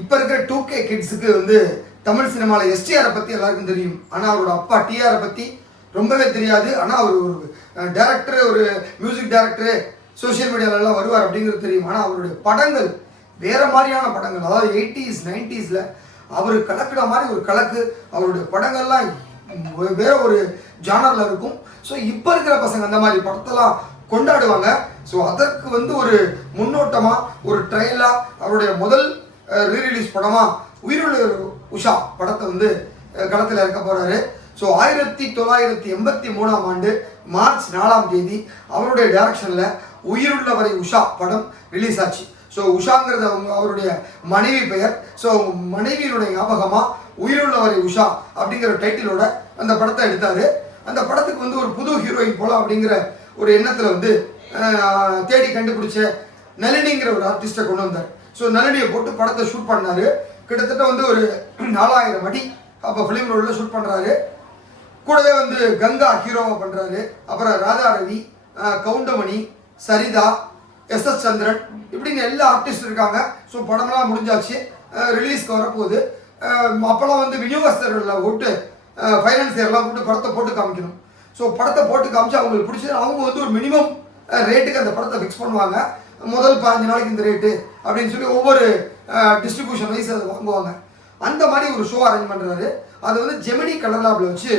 இப்போ இருக்கிற two K கிட்ஸுக்கு வந்து தமிழ் சினிமாவில் எஸ்டிஆரை பற்றி எல்லாருக்கும் தெரியும். ஆனால் அவரோட அப்பா டிஆரை பற்றி ரொம்பவே தெரியாது. ஆனால் அவர் ஒரு டேரக்டர் ஒரு மியூசிக் டேரக்டரு சோஷியல் மீடியாலெல்லாம் வருவார் அப்படிங்கிறது தெரியும். ஆனால் அவருடைய படங்கள் வேறு மாதிரியான படங்கள். அதாவது எயிட்டிஸ் நைன்டிஸில் அவர் கலக்கிற மாதிரி ஒரு கலக்கு அவருடைய படங்கள்லாம் வேற ஒரு ஜானரில் இருக்கும். ஸோ இப்போ இருக்கிற பசங்க அந்த மாதிரி படத்தெல்லாம் கொண்டாடுவாங்க. ஸோ அதற்கு வந்து ஒரு முன்னோட்டமாக ஒரு ட்ரையலாக அவருடைய முதல் ரீரிலீஸ் படமாக உயிருள்ள உஷா படத்தை வந்து களத்தில் இறக்க போகிறாரு ஸோ ஆயிரத்தி தொள்ளாயிரத்தி எண்பத்தி மூணாம் ஆண்டு மார்ச் நாலாம் தேதி அவருடைய டைரக்ஷனில் உயிருள்ளவரை உஷா படம் ரிலீஸ் ஆச்சு. ஸோ உஷாங்கிறது அவங்க அவருடைய மனைவி பெயர். ஸோ மனைவியினுடைய ஞாபகமாக உயிருள்ளவரை உஷா அப்படிங்கிற டைட்டிலோட அந்த படத்தை எடுத்தார். அந்த படத்துக்கு வந்து ஒரு புது ஹீரோயின் போல அப்படிங்கிற ஒரு எண்ணத்தில் வந்து தேடி கண்டுபிடிச்ச நளினிங்கிற ஒரு ஆர்டிஸ்ட்டை கொண்டு வந்தார். ஸோ நளினியை போட்டு படத்தை ஷூட் பண்ணாரு. கிட்டத்தட்ட வந்து ஒரு நாலாயிரம் அடி அப்போ ஃபிலிம் ரோலில் ஷூட் பண்ணுறாரு கூடவே வந்து கங்கா ஹீரோவை பண்ணுறாரு அப்புறம் ராதா ரவி கவுண்டமணி சரிதா எஸ் எஸ் சந்திரன் இப்படின்னு எல்லா ஆர்டிஸ்ட் இருக்காங்க. ஸோ படம்லாம் முடிஞ்சாச்சு. ரிலீஸ்க்கு வரப்போகுது. அப்போல்லாம் வந்து விநியோகஸ்தர்களில் விட்டு ஃபைனான்சியர்லாம் விட்டு படத்தை போட்டு காமிக்கணும். ஸோ படத்தை போட்டு காமிச்சு அவங்களுக்கு பிடிச்சது அவங்க வந்து ஒரு மினிமம் ரேட்டுக்கு அந்த படத்தை ஃபிக்ஸ் பண்ணுவாங்க. முதல் பாஞ்சு நாளைக்கு இந்த ரேட்டு அப்படின்னு சொல்லி ஒவ்வொரு டிஸ்ட்ரிபியூஷன் வைஸ் அதை வாங்குவாங்க. அந்த மாதிரி ஒரு ஷோ அரேஞ்ச் பண்ணுறாரு அது வந்து ஜெமினி கலர் வச்சு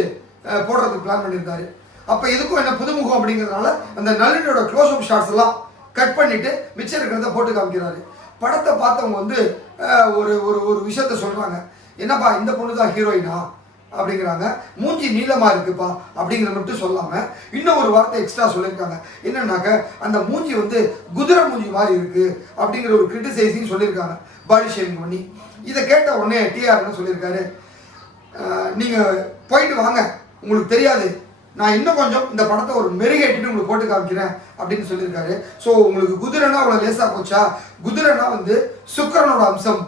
போடுறதுக்கு பிளான் பண்ணியிருந்தாரு. அப்போ இதுக்கும் என்ன புதுமுகம் அப்படிங்கிறதுனால அந்த நளினோட க்ளோஸ் அப் ஷார்ட்ஸ் எல்லாம் கட் பண்ணிட்டு மிச்சம் இருக்கிறத போட்டு காமிக்கிறாரு. படத்தை பார்த்தவங்க வந்து ஒரு ஒரு ஒரு விஷயத்த சொல்கிறாங்க என்னப்பா இந்த பொண்ணு தான் ஹீரோயினா அப்படிங்கிறாங்க. மூஞ்சி நீளமா இருக்குப்பா அப்படிங்கிறத மட்டும் சொல்லாம இன்னும் ஒரு வார்த்தை எக்ஸ்ட்ரா சொல்லியிருக்காங்க. என்னன்னாக்க அந்த மூஞ்சி வந்து குதிரை மூஞ்சி மாதிரி இருக்கு அப்படிங்கிற ஒரு கிரிட்டிசைஸிங் சொல்லியிருக்காங்க. பாடி ஷேவிங் பண்ணி இதை கேட்ட உடனே டிஆர்னு சொல்லியிருக்காரு? நீங்கள் நீங்க போயிட்டு வாங்க. உங்களுக்கு தெரியாது. நான் இன்னும் கொஞ்சம் இந்த படத்தை ஒரு மெருகேட்டிட்டு உங்களுக்கு போட்டு காமிக்கிறேன் அப்படின்னு சொல்லியிருக்காரு. ஸோ உங்களுக்கு குதிரைனா அவ்வளோ லேசாக போச்சா? குதிரைனா வந்து சுக்கிரனோட அம்சம்.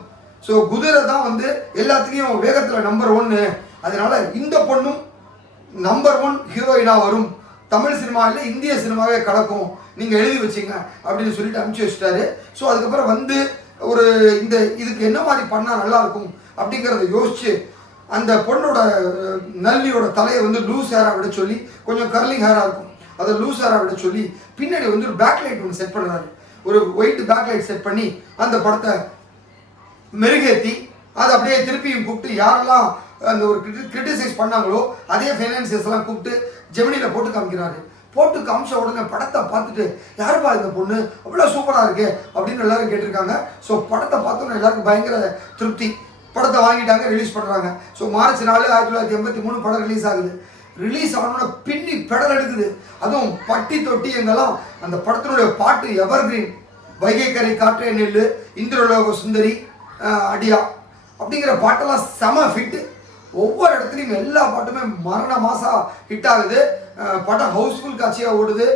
ஸோ குதிரை தான் வந்து எல்லாத்துலேயும் வேகத்தில் நம்பர் ஒன்று அதனால இந்த பொண்ணும் நம்பர் ஒன் ஹீரோயினா வரும். தமிழ் சினிமாவில் இந்திய சினிமாவே கலக்கும். நீங்கள் எழுதி வச்சிங்க அப்படின்னு சொல்லிட்டு அனுப்பிச்சி வச்சுட்டாரு. ஸோ அதுக்கப்புறம் வந்து ஒரு இந்த இதுக்கு என்ன மாதிரி பண்ணால் நல்லாயிருக்கும் அப்படிங்கிறத யோசித்து அந்த பொண்ணோட நல்லியோட தலையை வந்து லூஸ் ஹேராக விட சொல்லி கொஞ்சம் கர்லிங் ஹேராக இருக்கும். அதை லூஸ் ஹேராக விட சொல்லி பின்னாடி வந்து ஒரு பேக் லைட் ஒன்று செட் பண்ணுறாரு ஒரு ஒயிட் பேக் லைட் செட் பண்ணி அந்த படத்தை மெருகேற்றி அதை அப்படியே திருப்பியும் கூப்பிட்டு யாரெல்லாம் அந்த ஒரு கிரிட்டிசைஸ் பண்ணாங்களோ அதே ஃபைனான்சியர்ஸ் எல்லாம் கூப்பிட்டு ஜெமினியில் போட்டு காமிக்கிறாரு. போட்டு காமிச்ச உடனே படத்தை பார்த்துட்டு யாருப்பா இந்த பொண்ணு? அவ்வளோ சூப்பராக இருக்கே அப்படின்னு எல்லாரும் கேட்டிருக்காங்க. ஸோ படத்தை பார்த்தோன்னே எல்லாருக்கும் பயங்கர திருப்தி. படத்தை வாங்கிட்டாங்க ரிலீஸ் பண்ணுறாங்க ஸோ மார்ச் நாலு ஆயிரத்தி தொள்ளாயிரத்தி எண்பத்தி மூணு படம் ரிலீஸ் ஆகுது. ரிலீஸ் ஆனோட பின்னி பெடல் எடுக்குது. அதுவும் பட்டி தொட்டி எங்கெல்லாம் அந்த படத்தினுடைய பாட்டு எவர் கிரீன் வைகைக்கரை காற்றே நெல் இந்திரலோக சுந்தரி அடியா. அப்படிங்கிற பாட்டெல்லாம் செம ஃபிட்டு ஒவ்வொரு இடத்துலையும் எல்லா பாட்டுமே மரண மாசா ஹிட் ஆகுது. படம் ஹவுஸ்ஃபுல் காட்சியாக ஓடுது.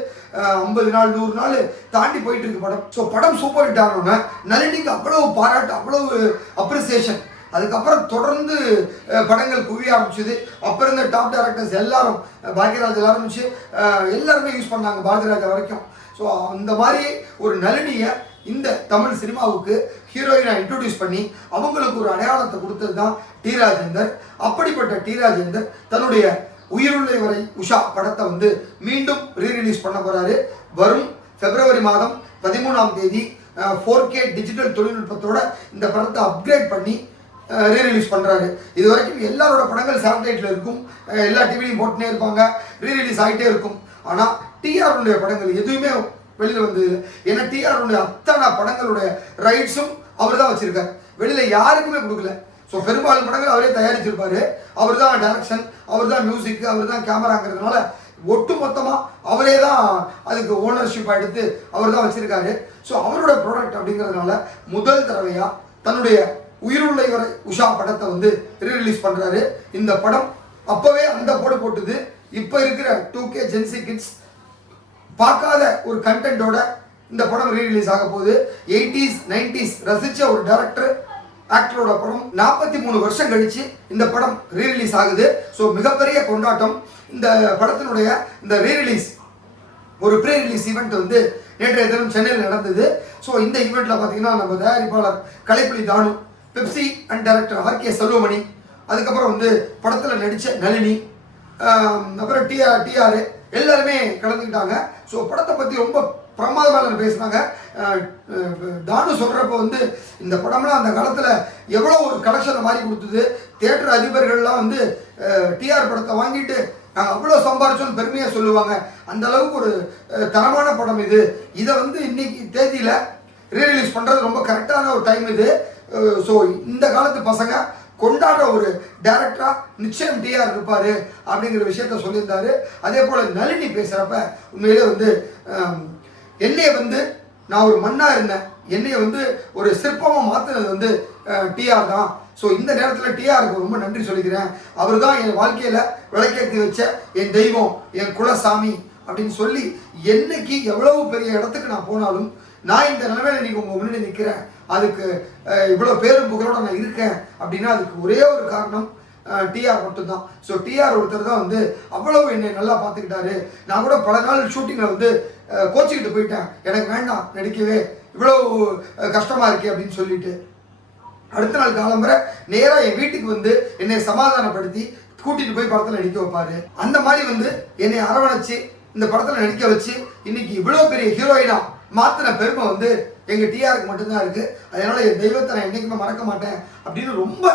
ஐம்பது நாள் நூறு நாள் தாண்டி போயிட்டு இருக்கு படம். ஸோ படம் சூப்பர் ஹிட் ஆனோடனே நளினிக்கு அவ்வளவு பாராட்டு அவ்வளவு அப்ரிசியேஷன் அதுக்கப்புறம் தொடர்ந்து படங்கள் குவிய ஆரம்பிச்சது. அப்புறம் இருந்த டாப் டேரக்டர்ஸ் எல்லாரும் பாக்யராஜ் ஆரம்பிச்சு எல்லாருமே யூஸ் பண்ணாங்க பாரதிராஜா வரைக்கும். ஸோ அந்த மாதிரி ஒரு நளினியை இந்த தமிழ் சினிமாவுக்கு ஹீரோயினை இன்ட்ரடியூஸ் பண்ணி அவங்களுக்கு ஒரு அடையாளத்தை கொடுத்தது தான் டி ராஜேந்தர். அப்படிப்பட்ட டி ராஜேந்தர் தன்னுடைய உயிருள்ளை வரை உஷா படத்தை வந்து மீண்டும் ரீரிலீஸ் பண்ண போறாரு. வரும் பிப்ரவரி மாதம் பதிமூணாம் தேதி ஃபோர் கே டிஜிட்டல் தொழில்நுட்பத்தோட இந்த படத்தை அப்கிரேட் பண்ணி ரீரிலீஸ் பண்ணுறாரு இது வரைக்கும் எல்லாரோட படங்கள் சேட்டலைட்டில் இருக்கும். எல்லா டிவிலையும் போட்டுனே இருப்பாங்க. ரீரிலீஸ் ஆகிட்டே இருக்கும். ஆனால் டிஆருடைய படங்கள் எதுவுமே வெளியில் வந்தது இல்லை. ஏன்னா டிஆருடைய அத்தனை படங்களுடைய ரைட்ஸும் அவர் தான் வச்சிருக்கார். வெளியில் யாருக்குமே கொடுக்கல. ஸோ பெரும்பாலும் படங்கள் அவரே தயாரிச்சிருப்பாரு. அவர் தான் டைரக்ஷன் அவர் தான் மியூசிக் அவர் தான் கேமராங்கிறதுனால ஒட்டு மொத்தமாக அவரே தான் அதுக்கு ஓனர்ஷிப் எடுத்து அவர் தான் வச்சிருக்காரு. ஸோ அவரோட ப்ராடக்ட் அப்படிங்கிறதுனால முதல் தடவையாக தன்னுடைய உயிருள்ள வரை உஷா படத்தை வந்து ரீரிலீஸ் பண்ணுறாரு இந்த படம் அப்போவே அந்த போடு போட்டுது. இப்போ இருக்கிற டூ கே ஜென்சி கிட்ஸ் பார்க்காத ஒரு கண்டென்ட்டோட இந்த படம் ரீரிலீஸ் ஆக போகுது. எயிட்டிஸ் நைன்டிஸ் ரசிச்ச ஒரு டேரக்டர் ஆக்டரோட படம் நாற்பத்தி மூணு வருஷம் கழிச்சு இந்த படம் ரீரிலீஸ் ஆகுது. ஸோ மிகப்பெரிய கொண்டாட்டம். இந்த படத்தினுடைய இந்த ரீரிலீஸ் ஒரு ப்ரீ ரிலீஸ் ஈவெண்ட் வந்து நேற்றைய தினம் சென்னையில் நடந்தது. ஸோ இந்த ஈவெண்ட்டில் பார்த்தீங்கன்னா நம்ம தயாரிப்பாளர் கலைப்புலி தானு பெப்சி அண்ட் டைரக்டர் ஆர்கே செல்வமணி அதுக்கப்புறம் வந்து படத்தில் நடித்த நளினி அப்புறம் டிஆர் டிஆர் எல்லாருமே கலந்துக்கிட்டாங்க. ஸோ படத்தை பற்றி ரொம்ப பிரமாதமாக பேசினாங்க. தானு சொல்கிறப்ப வந்து இந்த படம்லாம் அந்த காலத்தில் எவ்வளோ ஒரு கலெக்ஷனை மாதிரி கொடுத்தது. தேட்டர் அதிபர்கள்லாம் வந்து டிஆர் படத்தை வாங்கிட்டு நாங்கள் அவ்வளோ சம்பாரிச்சோன்னு பெருமையாக சொல்லுவாங்க. அந்த அளவுக்கு ஒரு தரமான படம் இது. இதை வந்து இன்னைக்கு தேதியில் ரீரிலீஸ் பண்ணுறது ரொம்ப கரெக்டான ஒரு டைம் இது. ஸோ இந்த காலத்து பசங்க கொண்டாடுற ஒரு டேரக்டராக நிச்சயம் டிஆர் இருப்பார் அப்படிங்கிற விஷயத்த சொல்லியிருந்தாரு. அதே போல் நளினி பேசுகிறப்ப உண்மையிலே வந்து என்னைய வந்து நான் ஒரு மண்ணாக இருந்தேன். என்னைய வந்து ஒரு சிற்பமாக மாற்றினது வந்து டிஆர் தான். ஸோ இந்த நேரத்தில் டிஆருக்கு ரொம்ப நன்றி சொல்லிக்கிறேன். அவர் தான் என் வாழ்க்கையில் விளக்கேற்றி வச்ச என் தெய்வம் என் குலசாமி அப்படின்னு சொல்லி என்னைக்கு எவ்வளவு பெரிய இடத்துக்கு நான் போனாலும் நான் இந்த நிலைமையில இன்னைக்கு உங்கள் முன்னாடி நிற்கிறேன் அதுக்கு இவ்வளோ பேரும் புகழோட நான் இருக்கேன் அப்படின்னா அதுக்கு ஒரே ஒரு காரணம் டிஆர் மட்டும்தான். ஸோ டிஆர் ஒருத்தர் தான் வந்து அவ்வளவு என்னை நல்லா பார்த்துக்கிட்டாரு. நான் கூட பல நாள் ஷூட்டிங்கில் வந்து கோச்சிக்கிட்டு போயிட்டேன் எனக்கு வேண்டாம் நடிக்கவே. இவ்வளோ கஷ்டமாக இருக்கே அப்படின்னு சொல்லிட்டு. அடுத்த நாள் காலம்பரை நேராக என் வீட்டுக்கு வந்து என்னை சமாதானப்படுத்தி கூட்டிகிட்டு போய் படத்தில் நடிக்க வைப்பாரு. அந்த மாதிரி வந்து என்னை அரவணைச்சு இந்த படத்தில் நடிக்க வச்சு இன்னைக்கு இவ்வளோ பெரிய ஹீரோயினா மாத்தின பெருமை வந்து எங்கள் டிஆருக்கு மட்டும்தான் இருக்குது அதனால் என் தெய்வத்தை நான் என்றைக்குமே மறக்க மாட்டேன் அப்படின்னு ரொம்ப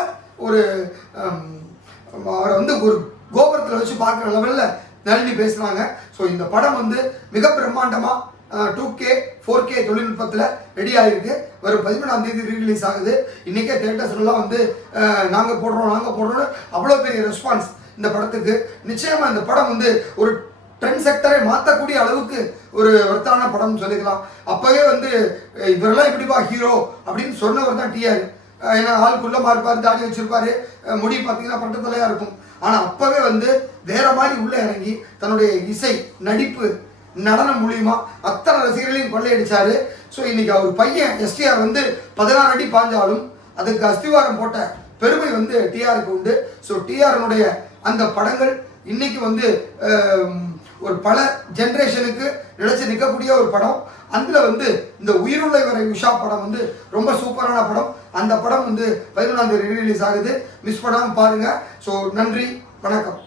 ஒரு அவரை வந்து ஒரு கோபுரத்தில் வச்சு பார்க்குற லெவலில் நளினி பேசுனாங்க ஸோ இந்த படம் வந்து மிக பிரம்மாண்டமாக டூ கே ஃபோர் கே தொழில்நுட்பத்தில் ரெடி ஆகிருக்கு வரும் பதிமூணாம் தேதி ரீரிலீஸ் ஆகுது. இன்றைக்கே தேட்டர்ஸ்லாம் வந்து நாங்கள் போடுறோம் நாங்கள் போடுறோம்னு அவ்வளோ பெரிய ரெஸ்பான்ஸ் இந்த படத்துக்கு. நிச்சயமாக இந்த படம் வந்து ஒரு ட்ரெண்ட் செக்டரை மாற்றக்கூடிய அளவுக்கு ஒரு ஒருத்தான படம்னு சொல்லிக்கலாம். அப்போவே வந்து இவரெல்லாம் இப்படிப்பா ஹீரோ அப்படின்னு சொன்னவர் தான் டிஆர் ஏன்னா ஆளுக்குள்ளே குள்ளமாக இருப்பார் தாடி வச்சிருப்பாரு. முடி பார்த்தீங்கன்னா பட்டத்தலையாக இருக்கும். ஆனால் அப்போவே வந்து வேற மாதிரி உள்ளே இறங்கி தன்னுடைய இசை நடிப்பு நடனம் மூலியமா அத்தனை ரசிகர்களையும் கொள்ளையடிச்சாரு. ஸோ இன்னைக்கு அவர் பையன் எஸ்டிஆர் வந்து பதினாறு அடி பாஞ்சாலும் அதுக்கு அஸ்திவாரம் போட்ட பெருமை வந்து டிஆருக்கு உண்டு. ஸோ டிஆர்னுடைய அந்த படங்கள் இன்னைக்கு வந்து ஒரு பல ஜென்ரேஷனுக்கு நிலைச்சு நிற்கக்கூடிய ஒரு படம். அதில் வந்து இந்த உயிருள்ள வரை உஷா படம் வந்து ரொம்ப சூப்பரான படம். அந்த படம் வந்து பதினொன்றாம் தேதி ரிலீஸ் ஆகுது. மிஸ் பண்ணாமல் பாருங்கள் ஸோ நன்றி வணக்கம்.